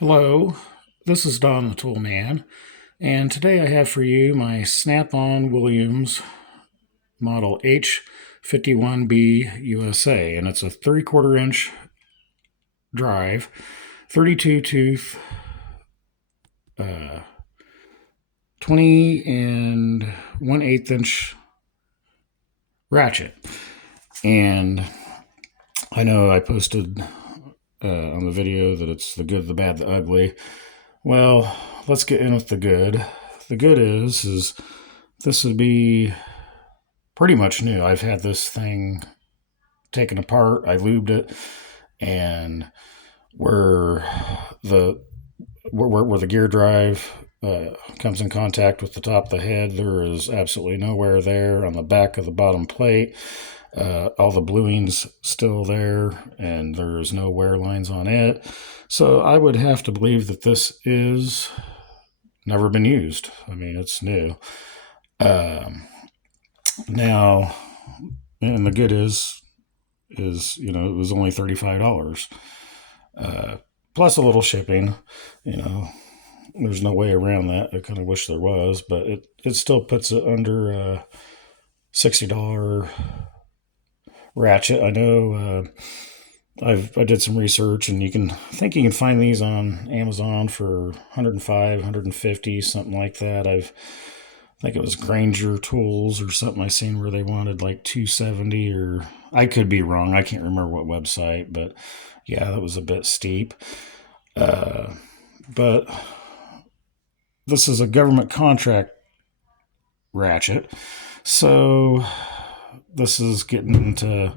Hello, this is Don the Tool Man, and today I have for you my Snap-on Williams model H-51B USA, and it's a 3/4 inch drive, 32 tooth, uh, 20 and 1/8 inch ratchet. And I know I posted on the video that it's the good, the bad, the ugly. Well, let's get in with the good. The good is this would be pretty much new. I've had this thing taken apart. I lubed it, and where the where the gear drive comes in contact with the top of the head, there is absolutely no wear there. On the back of the bottom plate, all the bluing's still there, and there's no wear lines on it. So I would have to believe that this is never been used. I mean, it's new. Now, and the good is it was only $35, plus a little shipping. There's no way around that. I kind of wish there was, but it still puts it under $60 ratchet. I know. I did some research, and you can find these on Amazon for 105, 150, something like that. I think it was Granger Tools or something I seen where they wanted like 270, or I could be wrong. I can't remember what website, but yeah, that was a bit steep. But this is a government contract ratchet, so this is getting into,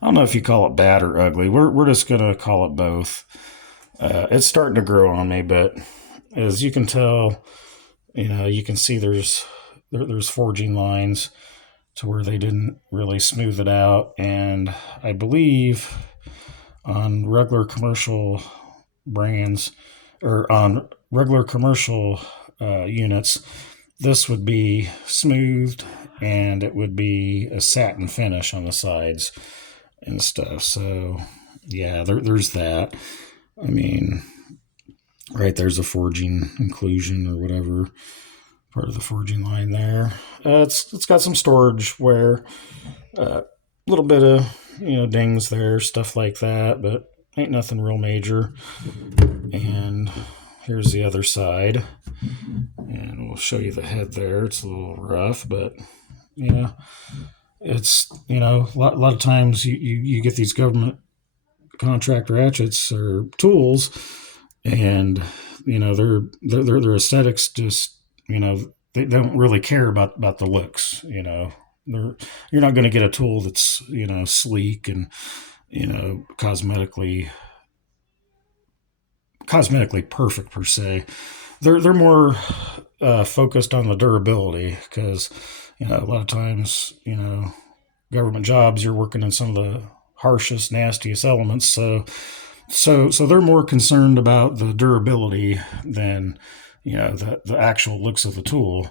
I don't know if you call it bad or ugly. We're just gonna call it both. It's starting to grow on me, but as you can tell, you can see there's forging lines to where they didn't really smooth it out, and I believe on regular commercial brands or on regular commercial units, this would be smoothed and it would be a satin finish on the sides and stuff. So yeah, there's that. I mean, right there's a forging inclusion or whatever, part of the forging line there. It's got some storage wear, a little bit of dings there, stuff like that, but ain't nothing real major. And here's the other side, and we'll show you the head there. It's a little rough, but yeah, it's a lot of times you get these government contract ratchets or tools, and their aesthetics just they don't really care about the looks. You're not going to get a tool that's sleek and cosmetically perfect per se. They're more focused on the durability, because a lot of times government jobs, you're working in some of the harshest, nastiest elements, so they're more concerned about the durability than the actual looks of the tool.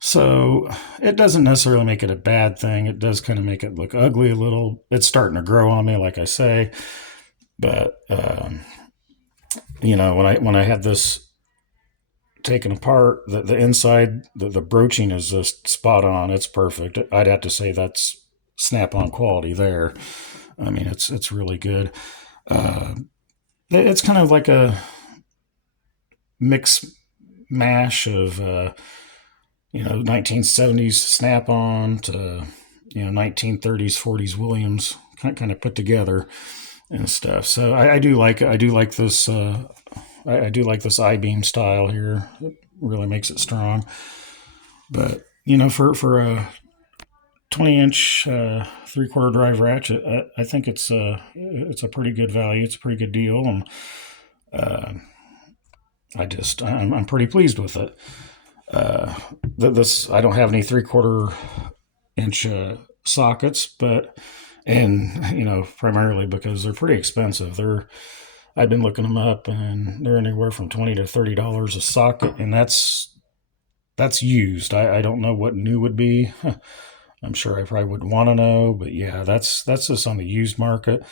So it doesn't necessarily make it a bad thing. It does kind of make it look ugly a little. It's starting to grow on me, like I say. But when I had this taken apart, the inside, the broaching is just spot on. It's perfect. I'd have to say that's Snap-on quality there. I mean, it's really good. It's kind of like a mix mash of 1970s Snap-on to 1930s 40s Williams, kind of put together and stuff. So I do like it. I do like this. I do like this I-beam style here. It really makes it strong. But for a 20-inch 3/4 drive ratchet, I think it's a pretty good value. It's a pretty good deal, and I'm pretty pleased with it. This I don't have any 3/4 inch sockets, but primarily because they're pretty expensive. I've been looking them up, and they're anywhere from $20 to $30 a socket, and that's used. I don't know what new would be. I'm sure I probably wouldn't want to know, but yeah, that's just on the used market,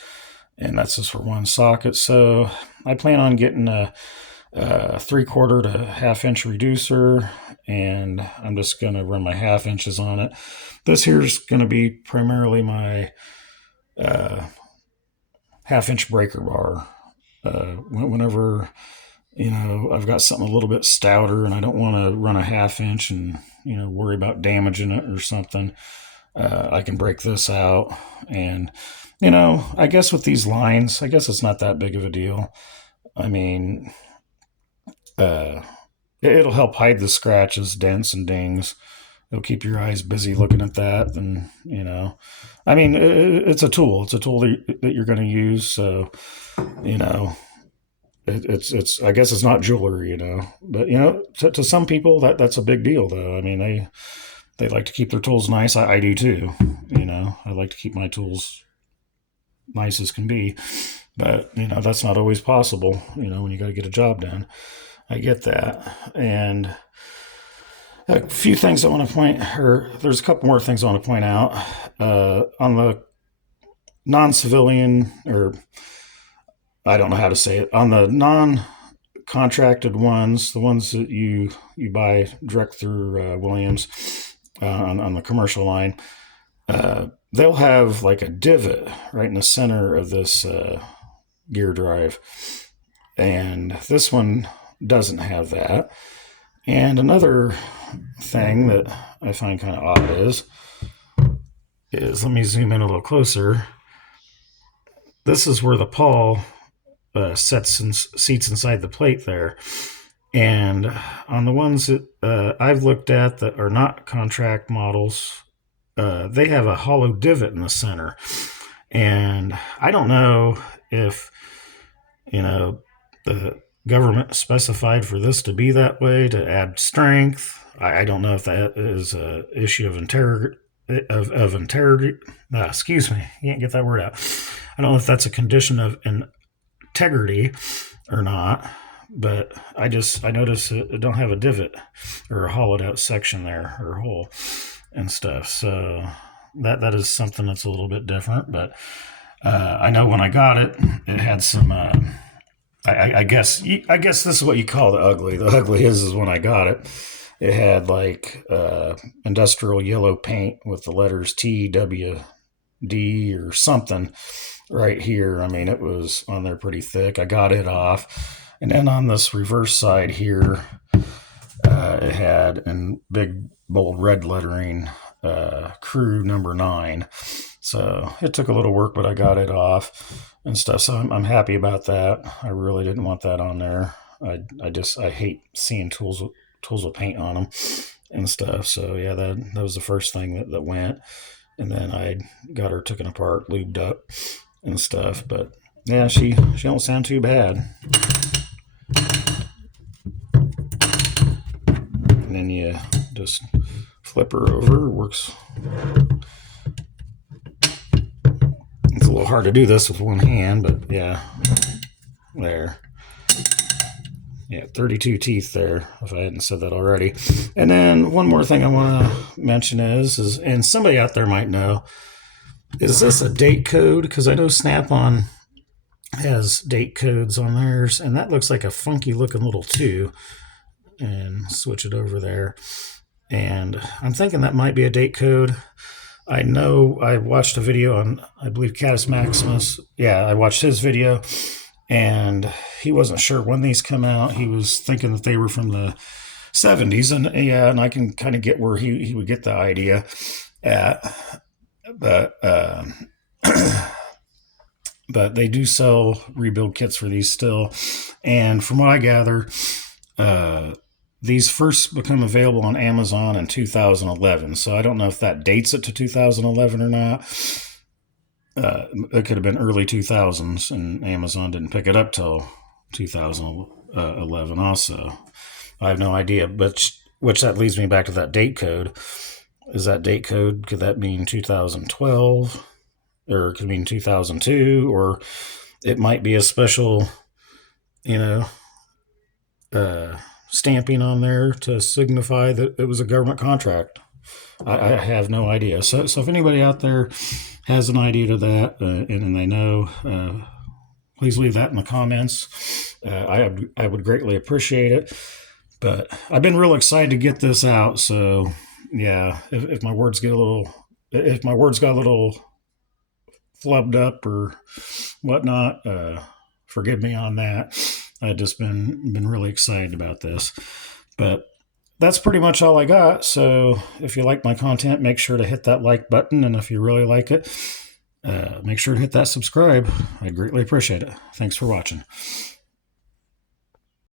and that's just for one socket. So I plan on getting a 3/4 to 1/2 inch reducer, and I'm just going to run my 1/2 inches on it. This here's going to be primarily my 1/2 inch breaker bar. Whenever I've got something a little bit stouter and I don't want to run a 1/2 inch and worry about damaging it or something, I can break this out. And I guess with these lines, I guess it's not that big of a deal. I mean, it'll help hide the scratches, dents, and dings. It'll keep your eyes busy looking at that. And I mean, it's a tool. It's a tool that you're going to use. So it's I guess it's not jewelry, but to some people that's a big deal, though. I mean, they like to keep their tools nice. I do too. I like to keep my tools nice as can be, but that's not always possible. When you got to get a job done. I get that. And a few things I want to there's a couple more things I want to point out. On the non-civilian, or I don't know how to say it, on the non-contracted ones, the ones that you buy direct through Williams on the commercial line, they'll have like a divot right in the center of this gear drive. And this one doesn't have that. And another thing that I find kind of odd is let me zoom in a little closer. This is where the pawl seats inside the plate there. And on the ones that I've looked at that are not contract models, they have a hollow divot in the center. And I don't know if, the government specified for this to be that way to add strength. I don't know if that is an issue of integrity. Excuse me, I can't get that word out. I don't know if that's a condition of integrity or not, but I noticed it don't have a divot or a hollowed out section there or hole and stuff. So that is something that's a little bit different. But I know when I got it, it had some. I guess this is what you call the ugly. The ugly is when I got it. It had like industrial yellow paint with the letters TWD or something right here. I mean, it was on there pretty thick. I got it off. And then on this reverse side here, it had in big bold red lettering, crew number 9. So it took a little work, but I got it off and stuff. So I'm happy about that. I really didn't want that on there. I hate seeing tools with paint on them and stuff. So yeah, that was the first thing that went. And then I got her taken apart, lubed up and stuff. But yeah, she don't sound too bad. And then you just flip her over. It works. It's a little hard to do this with one hand, but yeah, there. Yeah, 32 teeth there, if I hadn't said that already. And then one more thing I want to mention is, and somebody out there might know, is this a date code? Because I know Snap-on has date codes on theirs, and that looks like a funky looking little 2. And switch it over there. And I'm thinking that might be a date code. I know I watched a video on, I believe, Catus Maximus. Yeah, I watched his video, and he wasn't sure when these come out. He was thinking that they were from the 70s, and yeah, and I can kind of get where he would get the idea at. But but they do sell rebuild kits for these still, and from what I gather, these first become available on Amazon in 2011. So I don't know if that dates it to 2011 or not. It could have been early 2000s, and Amazon didn't pick it up till 2011 also. I have no idea, but which that leads me back to that date code. Is that date code, could that mean 2012? Or it could mean 2002? Or it might be a special, stamping on there to signify that it was a government contract. I have no idea. So if anybody out there has an idea to that, and they know, please leave that in the comments. I would greatly appreciate it. But I've been real excited to get this out. So yeah, if my words get a little, if my words got a little flubbed up or whatnot, forgive me on that. I've just been really excited about this. But that's pretty much all I got. So if you like my content, make sure to hit that like button. And if you really like it, make sure to hit that subscribe. I'd greatly appreciate it. Thanks for watching.